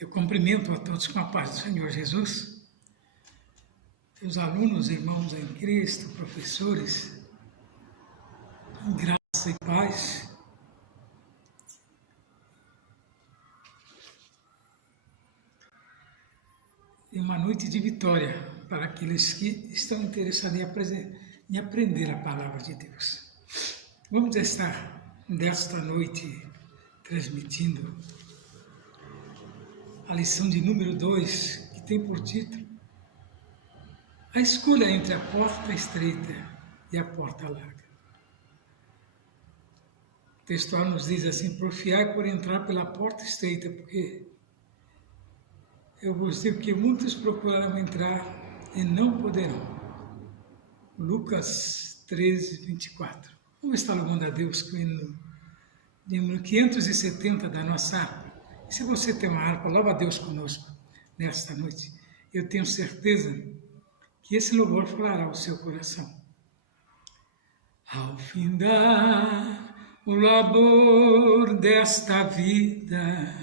Eu cumprimento a todos com a paz do Senhor Jesus, teus alunos, irmãos em Cristo, professores, em graça e paz. E uma noite de vitória para aqueles que estão interessados em aprender a palavra de Deus. Vamos estar nesta noite transmitindo a lição de número 2, que tem por título A escolha entre a porta estreita e a porta larga. O textual nos diz assim: porfiai por entrar pela porta estreita, porque eu vos digo que muitos procurarão entrar e não poderão. Lucas 13, 24. Vamos estar louvando a Deus com o hino de número 570 da nossa harpa. E se você tem uma harpa, louva a Deus conosco nesta noite. Eu tenho certeza que esse louvor falará ao seu coração. Ao findar o labor desta vida,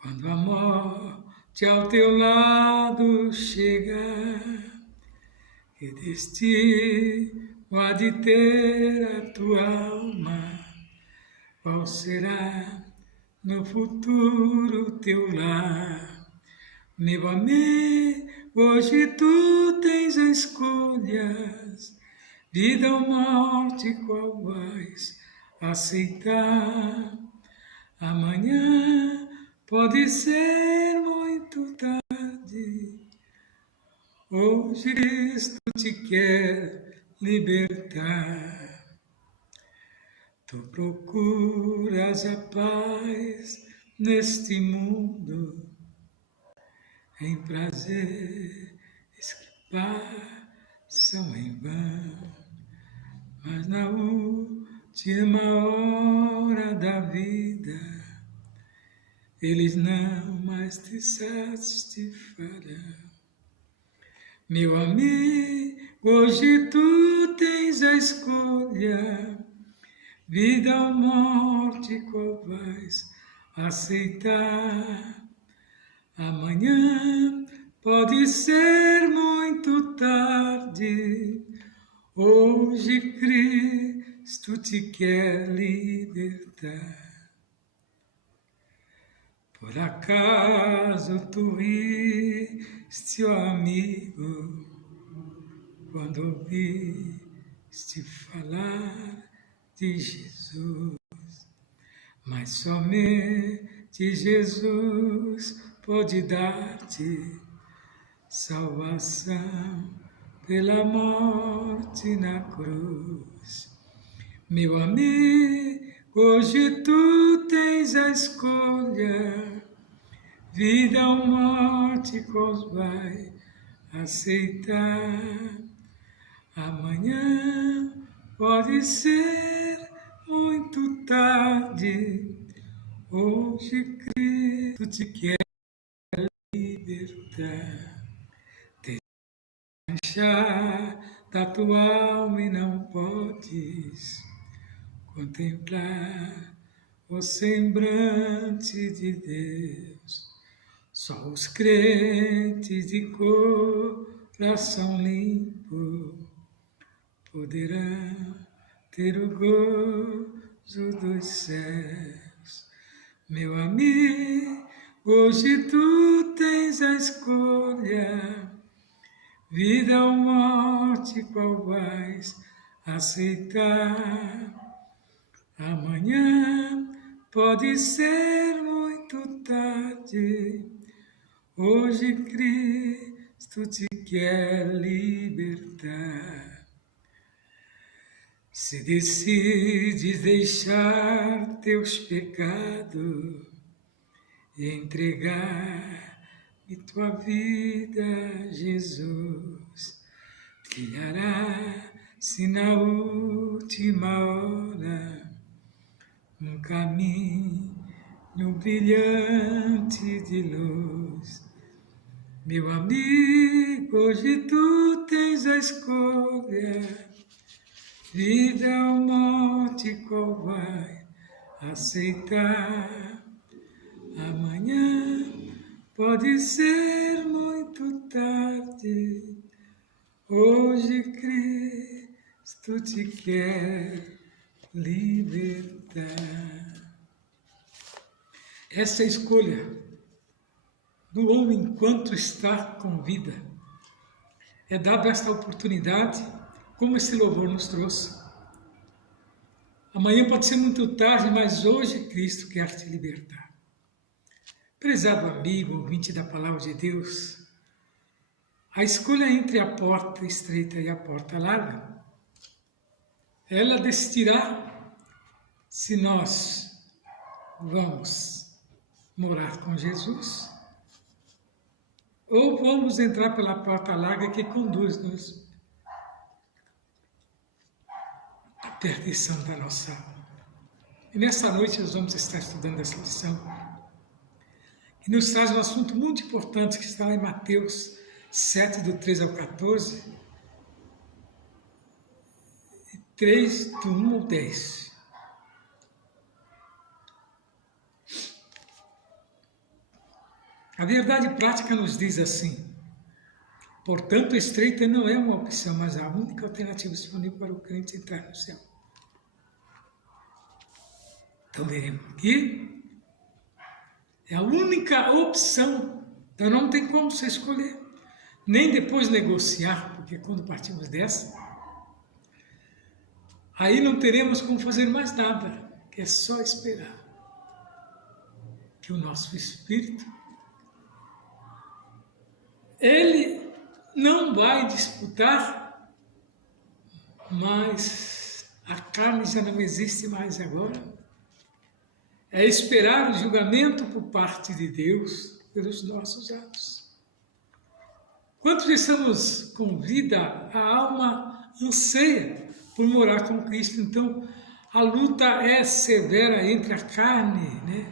quando a morte ao teu lado chega, que destino há de ter a tua alma, qual será no futuro teu lar? Meu amigo, hoje tu tens a escolhas, vida ou morte, qual vais aceitar? Amanhã pode ser muito tarde, hoje Cristo te quer libertar. Tu procuras a paz neste mundo, em prazer que passam em vão, mas na última hora da vida, eles não mais te satisfarão. Meu amigo, hoje tu tens a escolha, vida ou morte, qual vais aceitar? Amanhã pode ser muito tarde, hoje Cristo te quer libertar. Por acaso tu riste, ó amigo, quando ouviste falar de Jesus? Mas somente Jesus pode dar-te salvação pela morte na cruz. Meu amigo, hoje tu tens a escolha, vida ou morte, qual vai aceitar? Amanhã pode ser muito tarde, hoje Cristo te quer libertar. Desmanchar da tua alma e não podes contemplar o semblante de Deus. Só os crentes de coração limpo poderão ter o gozo dos céus. Meu amigo, hoje tu tens a escolha, vida ou morte, qual vais aceitar? Amanhã pode ser muito tarde, hoje Cristo te quer libertar. Se decides deixar teus pecados e entregar-me tua vida a Jesus, trilhará-se na última hora um caminho brilhante de luz. Meu amigo, hoje tu tens a escolha, vida ou morte, qual vai aceitar? Amanhã pode ser muito tarde. Hoje Cristo te quer libertar. Essa é a escolha do homem enquanto está com vida. É dada esta oportunidade, como esse louvor nos trouxe. Amanhã pode ser muito tarde, mas hoje Cristo quer te libertar. Prezado amigo, ouvinte da Palavra de Deus, a escolha entre a porta estreita e a porta larga, ela decidirá se nós vamos morar com Jesus ou vamos entrar pela porta larga que conduz-nos à perdição da nossa alma. E nessa noite nós vamos estar estudando essa lição, que nos traz um assunto muito importante que está lá em Mateus 7, do 13 ao 14, e 3, do 1 ao 10. A verdade prática nos diz assim: portanto, estreita não é uma opção, mas a única alternativa disponível para o crente entrar no céu. Então veremos aqui, é a única opção, então não tem como você escolher, nem depois negociar, porque quando partimos dessa, aí não teremos como fazer mais nada, que é só esperar que o nosso Espírito, ele não vai disputar, mas a carne já não existe mais agora. É esperar o julgamento por parte de Deus pelos nossos atos. Quantos estamos com vida, a alma anseia por morar com Cristo. Então, a luta é severa entre a carne,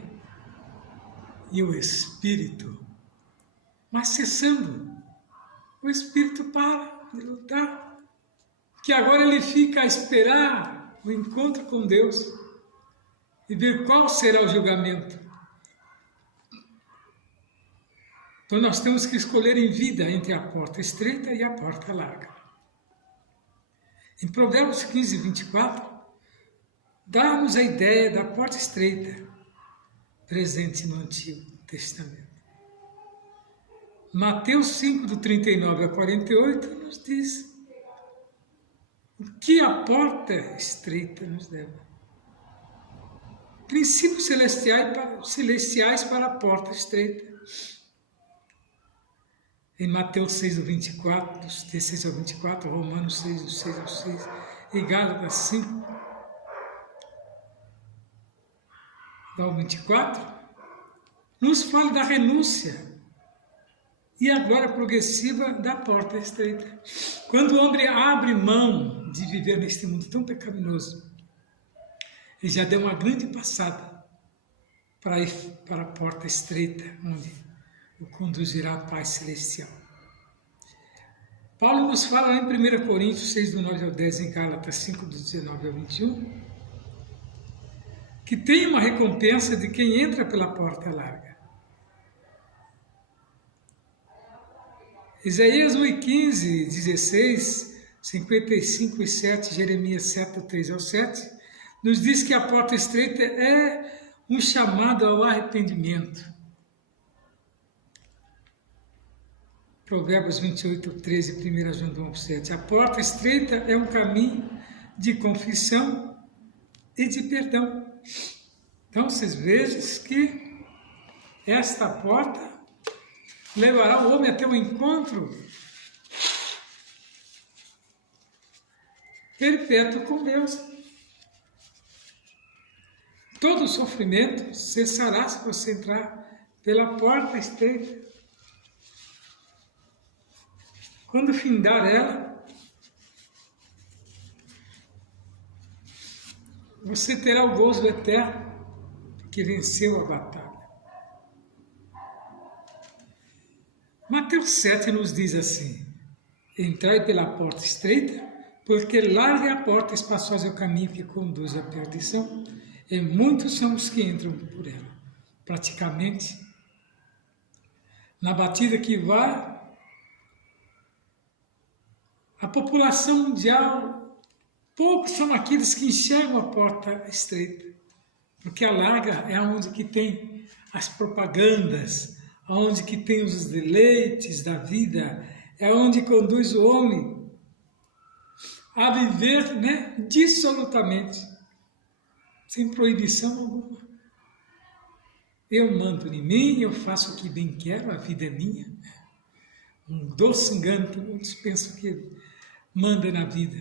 e o Espírito. Mas cessando, o Espírito para de lutar, que agora ele fica a esperar o encontro com Deus e ver qual será o julgamento. Então nós temos que escolher em vida entre a porta estreita e a porta larga. Em Provérbios 15, 24, dá-nos a ideia da porta estreita, presente no Antigo Testamento. Mateus 5, do 39 a 48, nos diz o que a porta estreita nos leva. Princípios celestiais para a porta estreita. Em Mateus 6, do 24, dos 16 ao 24, Romanos 6, do 6 ao 6, e Gálatas 5, ao 24, nos fala da renúncia e a glória progressiva da porta estreita. Quando o homem abre mão de viver neste mundo tão pecaminoso, ele já deu uma grande passada para ir para a porta estreita, onde o conduzirá à paz celestial. Paulo nos fala em 1 Coríntios 6, do 9 ao 10, em Gálatas 5, do 19 ao 21, que tem uma recompensa de quem entra pela porta larga. Isaías 1:15, 16, 55 e 7, Jeremias 7, 3 ao 7, nos diz que a porta estreita é um chamado ao arrependimento. Provérbios 28, 13, 1 João 7. A porta estreita é um caminho de confissão e de perdão. Então, vocês vejam que esta porta levará o homem até um encontro perpétuo com Deus. Todo sofrimento cessará se você entrar pela porta estreita. Quando findar ela, você terá o gozo eterno que venceu a batalha. Mateus 7 nos diz assim: entrai pela porta estreita, porque larga é a porta, espaçosa é o caminho que conduz à perdição, e muitos são os que entram por ela. praticamente. Na batida que vai, a população mundial, poucos são aqueles que enxergam a porta estreita, porque a larga é onde que tem as propagandas, onde que tem os deleites da vida, é onde conduz o homem a viver, né, dissolutamente, sem proibição alguma. Eu mando em mim, eu faço o que bem quero, a vida é minha. Um doce engano que muitos pensam que manda na vida.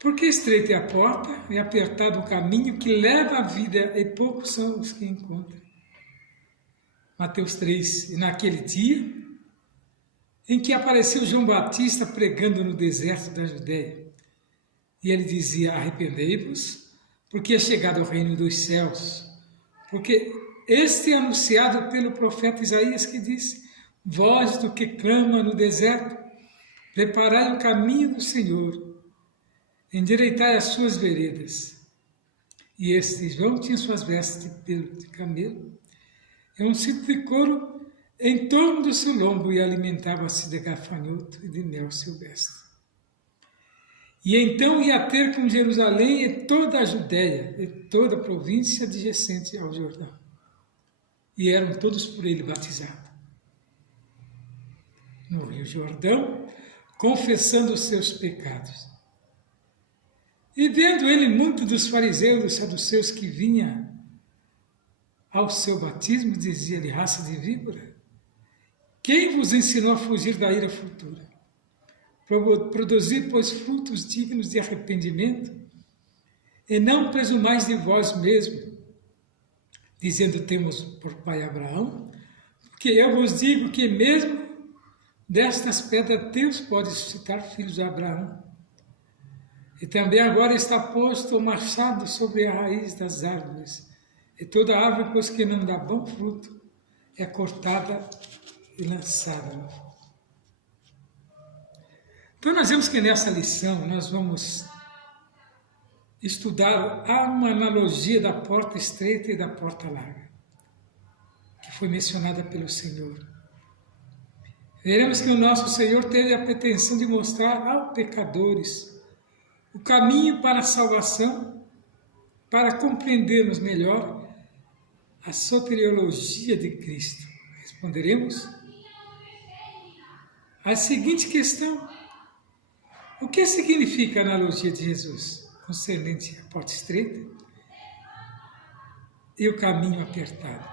Porque estreita é a porta e apertado o caminho que leva à vida, e poucos são os que encontram. Mateus 3, e naquele dia em que apareceu João Batista pregando no deserto da Judéia, e ele dizia: arrependei-vos, porque é chegado o reino dos céus. Porque este é anunciado pelo profeta Isaías, que disse: voz do que clama no deserto, preparai o caminho do Senhor, endireitai as suas veredas. E este João tinha suas vestes de pelo de camelo, e um cinto de couro em torno do seu lombo, e alimentava-se de gafanhoto e de mel silvestre. E então ia ter com Jerusalém e toda a Judéia, e toda a província adjacente ao Jordão. E eram todos por ele batizados no Rio Jordão, confessando os seus pecados. E vendo ele muito dos fariseus e dos saduceus que vinha ao seu batismo, dizia-lhe: raça de víbora, quem vos ensinou a fugir da ira futura? Produzir, pois, frutos dignos de arrependimento, e não presumais de vós mesmos, dizendo: temos por pai Abraão, porque eu vos digo que mesmo destas pedras Deus pode suscitar filhos de Abraão. E também agora está posto o machado sobre a raiz das árvores, e toda árvore, pois que não dá bom fruto, é cortada e lançada no fogo. Então nós vemos que nessa lição nós vamos estudar uma analogia da porta estreita e da porta larga, que foi mencionada pelo Senhor. Veremos que o nosso Senhor teve a pretensão de mostrar aos pecadores o caminho para a salvação, para compreendermos melhor a soteriologia de Cristo. Responderemos a seguinte questão: o que significa a analogia de Jesus concernente à porta estreita e o caminho apertado?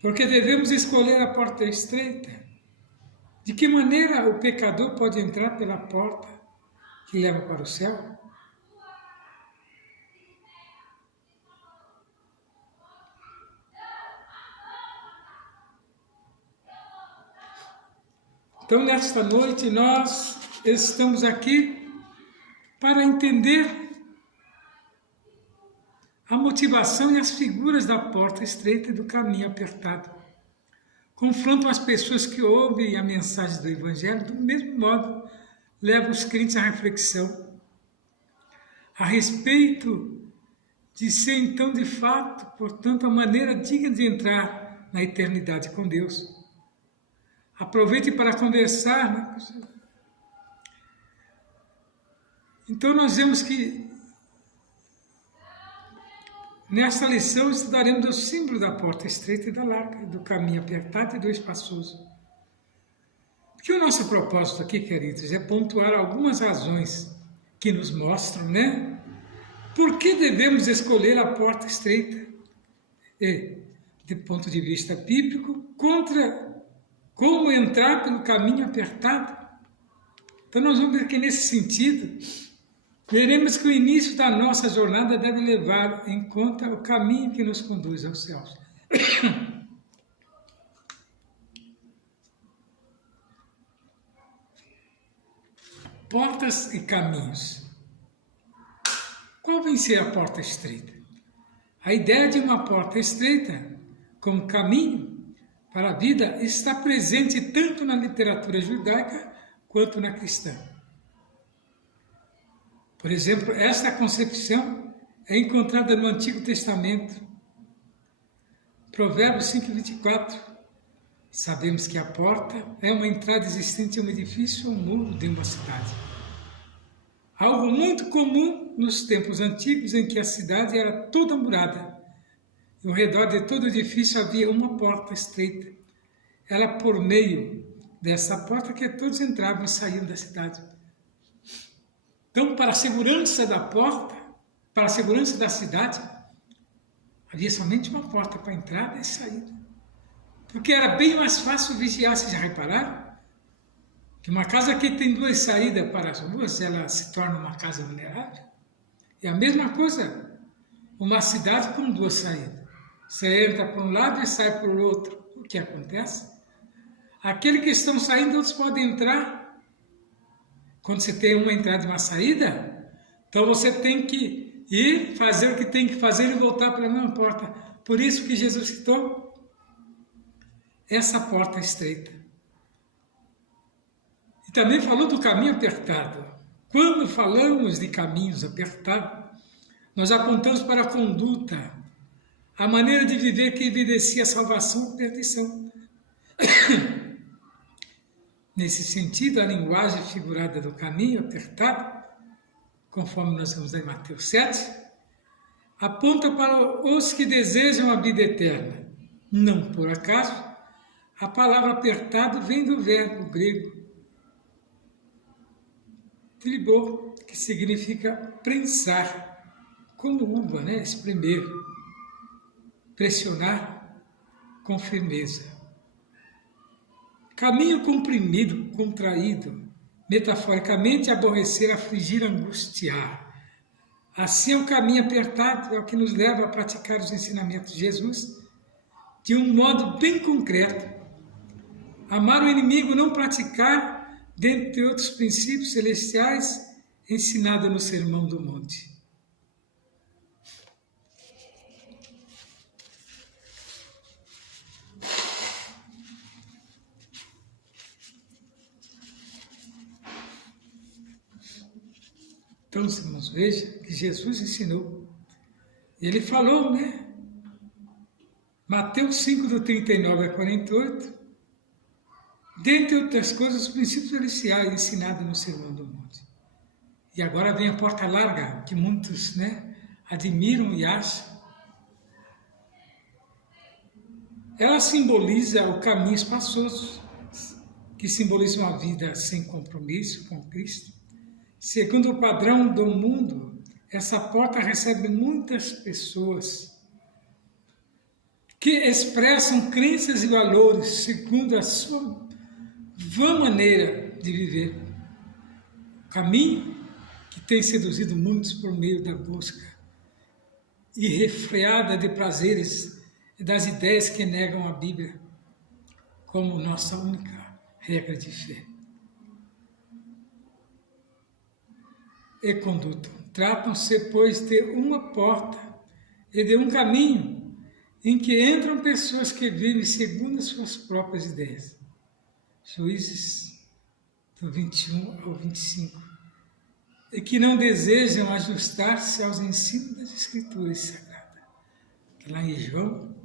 Porque devemos escolher a porta estreita. De que maneira o pecador pode entrar pela porta que leva para o céu? Então, nesta noite, nós estamos aqui para entender a motivação e as figuras da porta estreita e do caminho apertado. Confrontam as pessoas que ouvem a mensagem do Evangelho, do mesmo modo, levam os crentes à reflexão a respeito de ser, então, de fato, portanto, a maneira digna de entrar na eternidade com Deus. Aproveite para conversar, né? Então nós vemos que nesta lição estudaremos o símbolo da porta estreita e da larga, do caminho apertado e do espaçoso. Porque o nosso propósito aqui, queridos, é pontuar algumas razões que nos mostram, né? Por que devemos escolher a porta estreita? E, do ponto de vista bíblico, contra como entrar pelo caminho apertado. Então nós vamos ver que nesse sentido, veremos que o início da nossa jornada deve levar em conta o caminho que nos conduz aos céus. Portas e caminhos. Qual vem ser a porta estreita? A ideia de uma porta estreita como caminho para a vida está presente tanto na literatura judaica quanto na cristã. Por exemplo, esta concepção é encontrada no Antigo Testamento. Provérbios 5:24. Sabemos que a porta é uma entrada existente em um edifício ou um muro de uma cidade. Algo muito comum nos tempos antigos em que a cidade era toda murada. E ao redor de todo o edifício havia uma porta estreita. Era por meio dessa porta que todos entravam e saíam da cidade. Então, para a segurança da porta, para a segurança da cidade, havia somente uma porta para entrada e saída. Porque era bem mais fácil vigiar. Vocês já repararam? Que uma casa que tem duas saídas para as ruas, ela se torna uma casa vulnerável. É a mesma coisa, uma cidade com duas saídas. Você entra por um lado e sai por outro. O que acontece? Aqueles que estão saindo, outros podem entrar. Quando você tem uma entrada e uma saída, então você tem que ir, fazer o que tem que fazer e voltar pela mesma porta. Por isso que Jesus citou essa porta estreita. E também falou do caminho apertado. Quando falamos de caminhos apertados, nós apontamos para a conduta, a maneira de viver que evidencia salvação ou perdição. Nesse sentido, a linguagem figurada do caminho apertado, conforme nós vamos em Mateus 7, aponta para os que desejam a vida eterna. Não por acaso, a palavra apertado vem do verbo grego tribor, que significa prensar, como uva, espremer, pressionar com firmeza. Caminho comprimido, contraído, metaforicamente aborrecer, afligir, angustiar. Assim é o caminho apertado, é o que nos leva a praticar os ensinamentos de Jesus de um modo bem concreto. Amar o inimigo, não praticar, dentre outros princípios celestiais, ensinado no Sermão do Monte. Então, irmãos, veja que Jesus ensinou. Ele falou, Mateus 5, do 39 a 48, dentre outras coisas, os princípios celestiais ensinados no Sermão do Monte. E agora vem a porta larga, que muitos admiram e acham. Ela simboliza o caminho espaçoso, que simboliza uma vida sem compromisso com Cristo. Segundo o padrão do mundo, essa porta recebe muitas pessoas que expressam crenças e valores segundo a sua vã maneira de viver. O caminho que tem seduzido muitos por meio da busca irrefreada de prazeres e das ideias que negam a Bíblia como nossa única regra de fé. E conduta. Tratam-se, pois, de uma porta e de um caminho em que entram pessoas que vivem segundo as suas próprias ideias. Juízes do 21 ao 25. E que não desejam ajustar-se aos ensinos das Escrituras Sagradas. Lá em João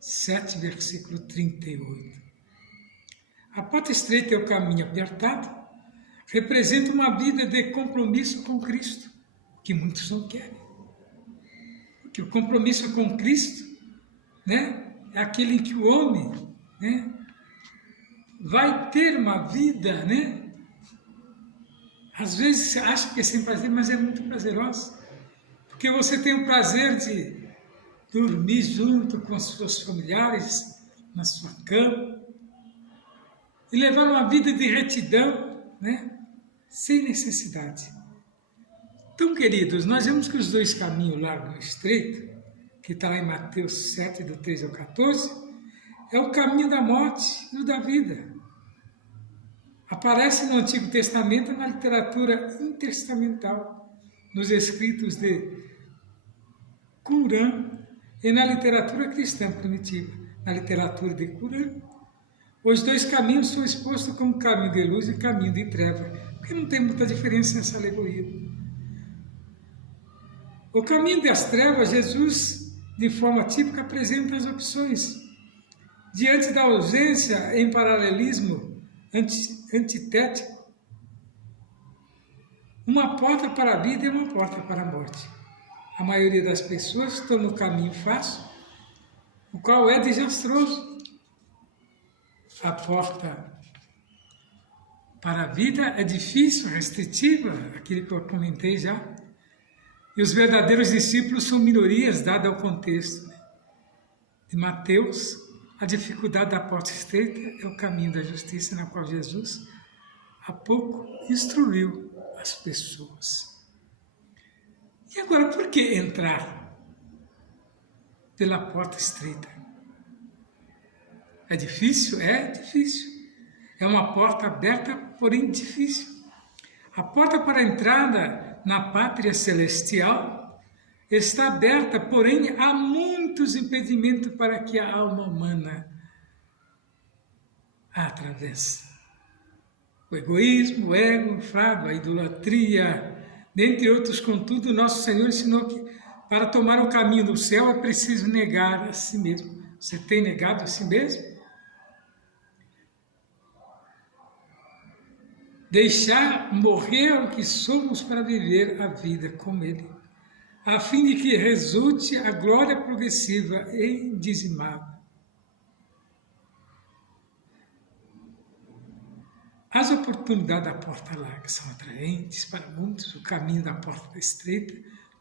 7, versículo 38. A porta estreita é o caminho apertado, representa uma vida de compromisso com Cristo, que muitos não querem. Porque o compromisso com Cristo, é aquele em que o homem, vai ter uma vida, Às vezes você acha que é sem prazer, mas é muito prazerosa. Porque você tem o prazer de dormir junto com os seus familiares, na sua cama, e levar uma vida de retidão, sem necessidade. Então, queridos, nós vemos que os dois caminhos largo e estreito, que está lá em Mateus 7, do 3 ao 14, é o caminho da morte e o da vida. Aparece no Antigo Testamento, na literatura intertestamental, nos escritos de Qumran e na literatura cristã primitiva. Na literatura de Qumran, os dois caminhos são expostos como caminho de luz e caminho de treva, porque não tem muita diferença nessa alegoria. O caminho das trevas, Jesus, de forma típica, apresenta as opções. Diante da ausência em paralelismo antitético, uma porta para a vida e uma porta para a morte. A maioria das pessoas toma o caminho fácil, o qual é desastroso. A porta para a vida é difícil, restritiva, aquilo que eu comentei já. E os verdadeiros discípulos são minorias, dado o contexto de Mateus. A dificuldade da porta estreita é o caminho da justiça, na qual Jesus há pouco instruiu as pessoas. E agora, por que entrar pela porta estreita? É difícil? É difícil. É uma porta aberta, porém difícil. A porta para a entrada na pátria celestial está aberta, porém há muitos impedimentos para que a alma humana a atravesse. O egoísmo, o ego, o enfado, a idolatria, dentre outros. Contudo, nosso Senhor ensinou que para tomar o caminho do céu é preciso negar a si mesmo. Você tem negado a si mesmo? Deixar morrer o que somos para viver a vida com Ele, a fim de que resulte a glória progressiva e indizimável. As oportunidades da porta larga são atraentes para muitos, o caminho da porta estreita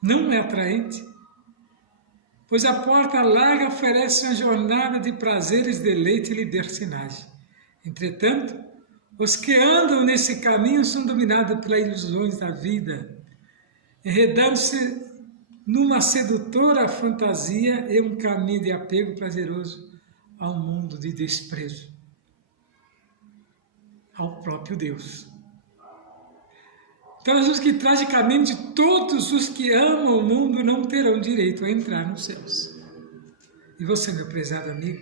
não é atraente, pois a porta larga oferece uma jornada de prazeres, deleite e libertinagem. Entretanto, os que andam nesse caminho são dominados pelas ilusões da vida, enredando-se numa sedutora fantasia e um caminho de apego prazeroso ao mundo de desprezo, ao próprio Deus. Então, Jesus que tragicamente todos os que amam o mundo não terão direito a entrar nos céus. E você, meu prezado amigo,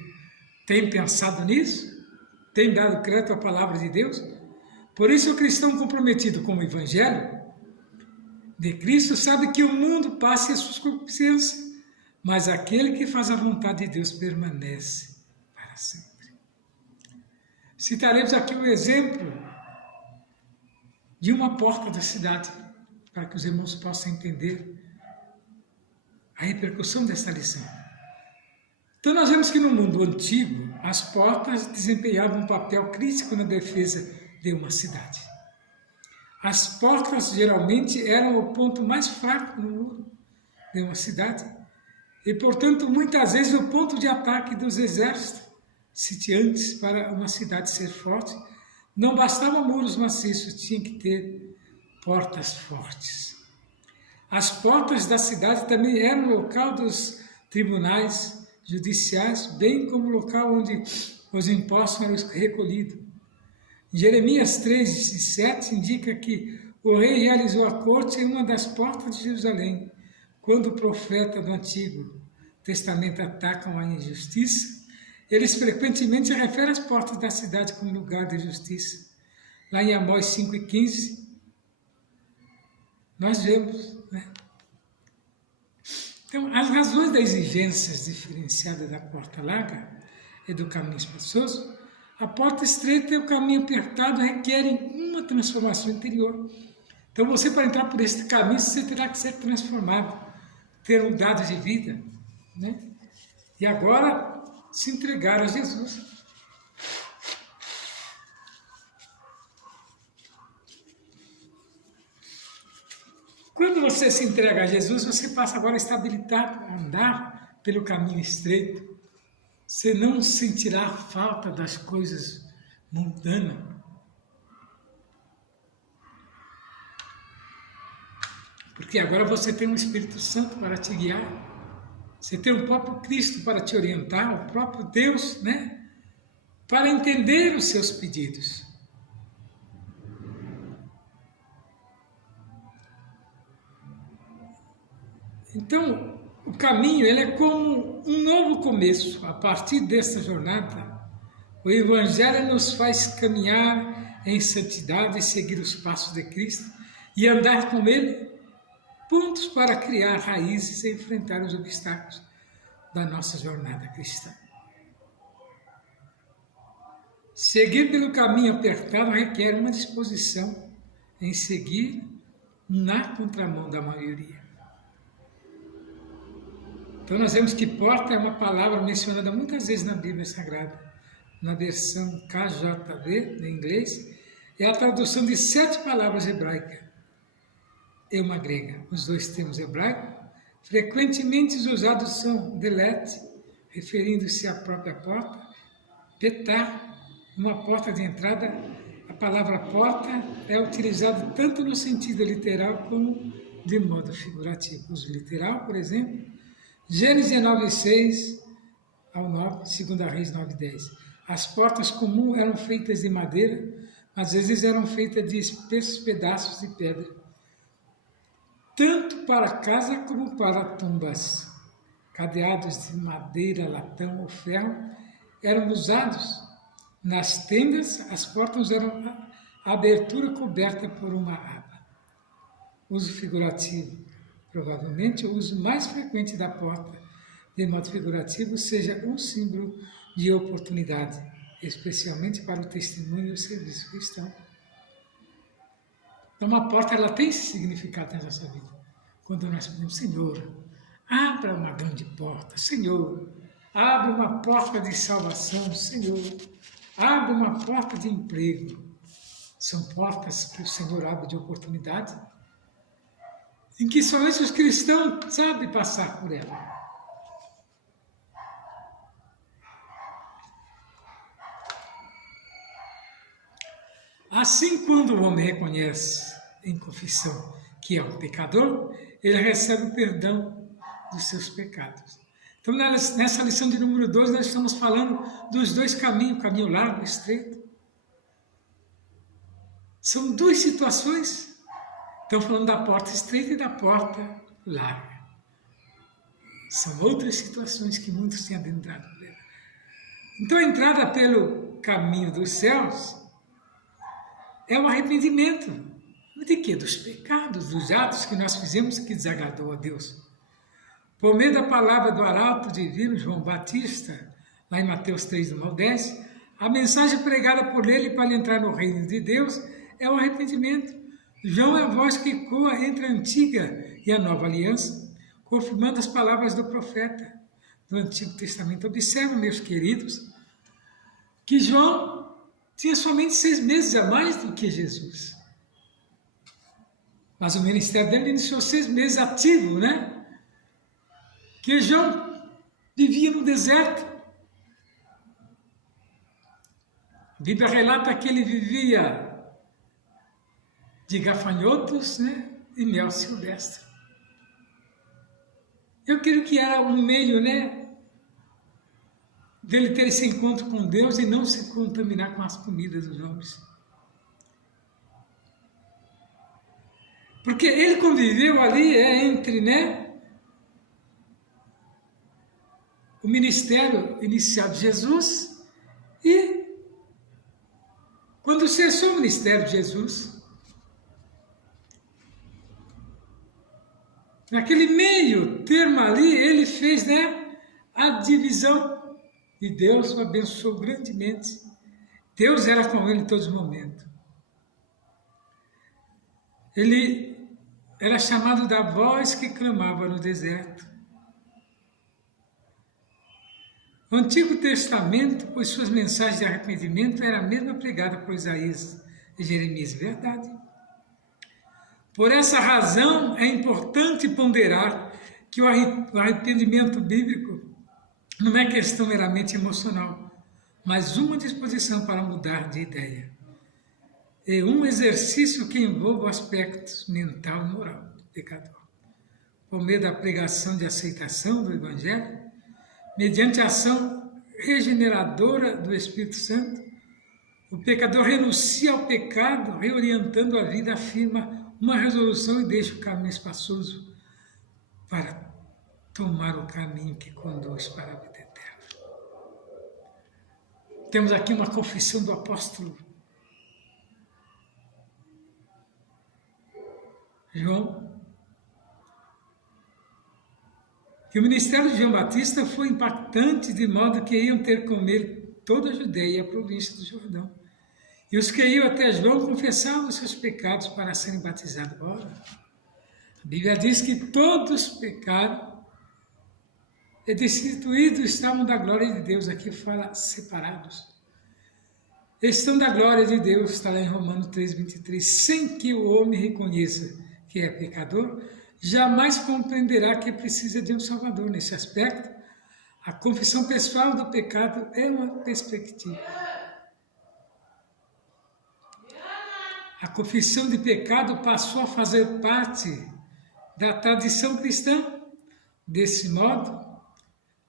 tem pensado nisso? Tem dado crédito à palavra de Deus? Por isso o cristão comprometido com o Evangelho de Cristo sabe que o mundo passa as suas concupiscências, mas aquele que faz a vontade de Deus permanece para sempre. Citaremos aqui o exemplo de uma porta da cidade, para que os irmãos possam entender a repercussão dessa lição. Então nós vemos que no mundo antigo, as portas desempenhavam um papel crítico na defesa de uma cidade. As portas geralmente eram o ponto mais fraco no muro de uma cidade e, portanto, muitas vezes o ponto de ataque dos exércitos sitiantes. Para uma cidade ser forte, não bastavam muros maciços, tinha que ter portas fortes. As portas da cidade também eram o local dos tribunais judiciais, bem como o local onde os impostos eram recolhidos. Jeremias 3:7 indica que o rei realizou a corte em uma das portas de Jerusalém. Quando o profeta do Antigo Testamento atacam a injustiça, eles frequentemente referem as portas da cidade como lugar de justiça. Lá em Amós 5:15, nós vemos, né? Então, as razões das exigências diferenciadas da porta larga e do caminho espaçoso, a porta estreita e o caminho apertado requerem uma transformação interior. Então, você, para entrar por esse caminho, você terá que ser transformado, ter mudado de vida, né? E agora, se entregar a Jesus. Quando você se entrega a Jesus, você passa agora a estar habilitado a andar pelo caminho estreito. Você não sentirá falta das coisas mundanas. Porque agora você tem um Espírito Santo para te guiar. Você tem o próprio Cristo para te orientar, o próprio Deus, né? Para entender os seus pedidos. Então, o caminho ele é como um novo começo. A partir desta jornada, o Evangelho nos faz caminhar em santidade e seguir os passos de Cristo e andar com Ele pontos para criar raízes e enfrentar os obstáculos da nossa jornada cristã. Seguir pelo caminho apertado requer uma disposição em seguir na contramão da maioria. Então nós vemos que porta é uma palavra mencionada muitas vezes na Bíblia Sagrada. Na versão KJV, em inglês, é a tradução de 7 palavras hebraicas e uma grega. Os dois termos hebraicos frequentemente usados são delet, referindo-se à própria porta, petá, uma porta de entrada. A palavra porta é utilizada tanto no sentido literal como de modo figurativo. O uso literal, por exemplo, Gênesis 9:6 ao 9, 2 Reis 9:10. As portas comuns eram feitas de madeira, mas às vezes eram feitas de espessos pedaços de pedra, tanto para casa como para tumbas. Cadeados de madeira, latão ou ferro eram usados. Nas tendas, as portas eram a abertura coberta por uma aba. Uso figurativo. Provavelmente o uso mais frequente da porta, de modo figurativo, seja um símbolo de oportunidade, especialmente para o testemunho e o serviço cristão. Então, uma porta ela tem esse significado na nossa vida. Quando nós pedimos, Senhor, abra uma grande porta, Senhor, abre uma porta de salvação, Senhor, abre uma porta de emprego. São portas que o Senhor abre de oportunidade, em que somente os cristãos sabem passar por ela. Assim, quando o homem reconhece em confissão que é um pecador, ele recebe o perdão dos seus pecados. Então, nessa lição de número 12, nós estamos falando dos dois caminhos, o caminho largo e estreito. São duas situações. Estamos falando da porta estreita e da porta larga. São outras situações que muitos têm adentrado por ela. Então, a entrada pelo caminho dos céus é o arrependimento. De quê? Dos pecados, dos atos que nós fizemos que desagradou a Deus. Por meio da palavra do arauto divino João Batista, lá em Mateus 3, do 9 ao 10, a mensagem pregada por ele para ele entrar no reino de Deus é o arrependimento. João é a voz que ecoa entre a antiga e a nova aliança, confirmando as palavras do profeta do Antigo Testamento. Observem, meus queridos, que João tinha somente 6 meses a mais do que Jesus. Mas o ministério dele iniciou 6 meses ativo, né? Que João vivia no deserto. A Bíblia relata que ele vivia de gafanhotos, né, e mel silvestre. Eu creio que era um meio, né, dele ter esse encontro com Deus e não se contaminar com as comidas dos homens. Porque ele conviveu ali entre, né, o ministério inicial de Jesus e quando cessou o ministério de Jesus, naquele meio termo ali, ele fez, né, a divisão e Deus o abençoou grandemente. Deus era com ele em todos os momentos. Ele era chamado da voz que clamava no deserto. O Antigo Testamento, pois suas mensagens de arrependimento era a mesma pregada por Isaías e Jeremias, verdade. Por essa razão, é importante ponderar que o arrependimento bíblico não é questão meramente emocional, mas uma disposição para mudar de ideia. É um exercício que envolve aspectos mental e moral do pecador. Por meio da pregação de aceitação do Evangelho, mediante a ação regeneradora do Espírito Santo, o pecador renuncia ao pecado, reorientando a vida, afirma uma resolução e deixa o caminho espaçoso para tomar o caminho que conduz para a vida eterna. Temos aqui uma confissão do apóstolo João, que o ministério de João Batista foi impactante, de modo que iam ter com ele toda a Judeia e a província do Jordão. E os que iam até João confessavam os seus pecados para serem batizados. Ora, a Bíblia diz que todos pecaram e destituídos estavam da glória de Deus. Aqui fala separados. Estão da glória de Deus, está lá em Romanos 3:23, sem que o homem reconheça que é pecador, jamais compreenderá que precisa de um Salvador. Nesse aspecto, a confissão pessoal do pecado é uma perspectiva. A confissão de pecado passou a fazer parte da tradição cristã. Desse modo,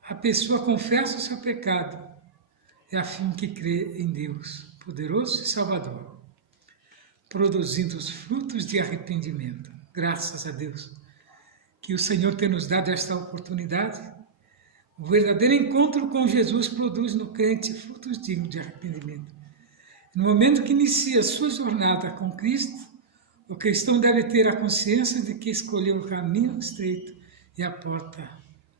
a pessoa confessa o seu pecado, é a fim que crê em Deus, poderoso e Salvador, produzindo os frutos de arrependimento. Graças a Deus, que o Senhor tem nos dado esta oportunidade. O verdadeiro encontro com Jesus produz no crente frutos dignos de arrependimento. No momento que inicia sua jornada com Cristo, o cristão deve ter a consciência de que escolheu o caminho estreito e a porta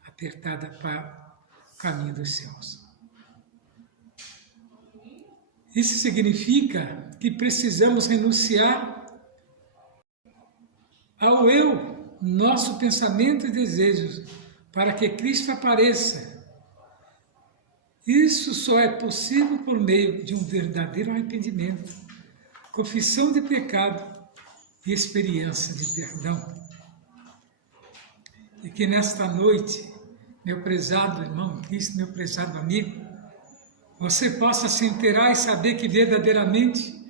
apertada para o caminho dos céus. Isso significa que precisamos renunciar ao eu, nosso pensamento e desejos, para que Cristo apareça. Isso só é possível por meio de um verdadeiro arrependimento, confissão de pecado e experiência de perdão. E que nesta noite, meu prezado irmão Cristo, meu prezado amigo, você possa se inteirar e saber que verdadeiramente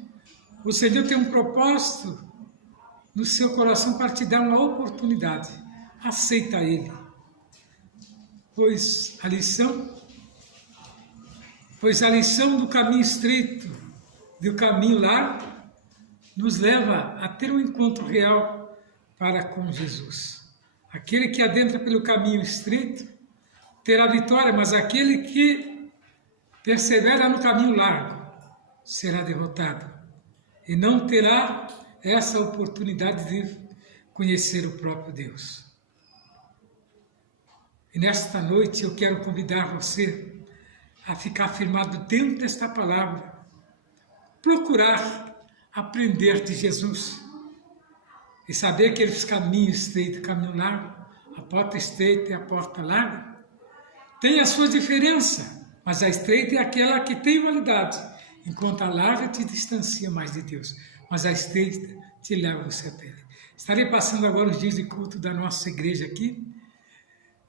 o Senhor tem um propósito no seu coração para te dar uma oportunidade. Aceita Ele. Pois a lição do caminho estreito, do caminho largo, nos leva a ter um encontro real para com Jesus. Aquele que adentra pelo caminho estreito terá vitória, mas aquele que persevera no caminho largo será derrotado e não terá essa oportunidade de conhecer o próprio Deus. E nesta noite eu quero convidar você a ficar firmado dentro desta palavra, procurar aprender de Jesus e saber que aqueles caminhos estreitos, caminho largo, a porta estreita e a porta larga, tem a sua diferença, mas a estreita é aquela que tem validade, enquanto a larga te distancia mais de Deus, mas a estreita te leva ao céu. Estarei passando agora os dias de culto da nossa igreja aqui,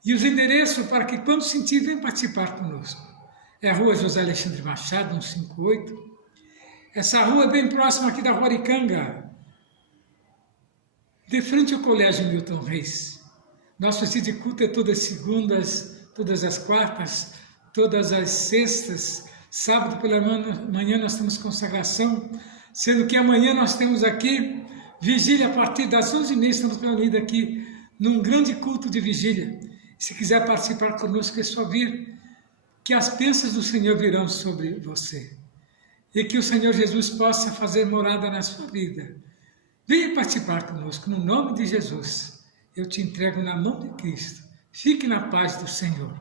e os endereços para que quando sentir, venha participar conosco. É a rua José Alexandre Machado, 158. Essa rua é bem próxima aqui da Rua Aricanga, de frente ao Colégio Milton Reis. Nosso dia de culto é todas as segundas, todas as quartas, todas as sextas. Sábado pela manhã nós temos consagração, sendo que amanhã nós temos aqui vigília a partir das 11h30, estamos reunidos aqui num grande culto de vigília. Se quiser participar conosco, é só vir, que as bênçãos do Senhor virão sobre você. E que o Senhor Jesus possa fazer morada na sua vida. Venha participar conosco, no nome de Jesus. Eu te entrego na mão de Cristo. Fique na paz do Senhor.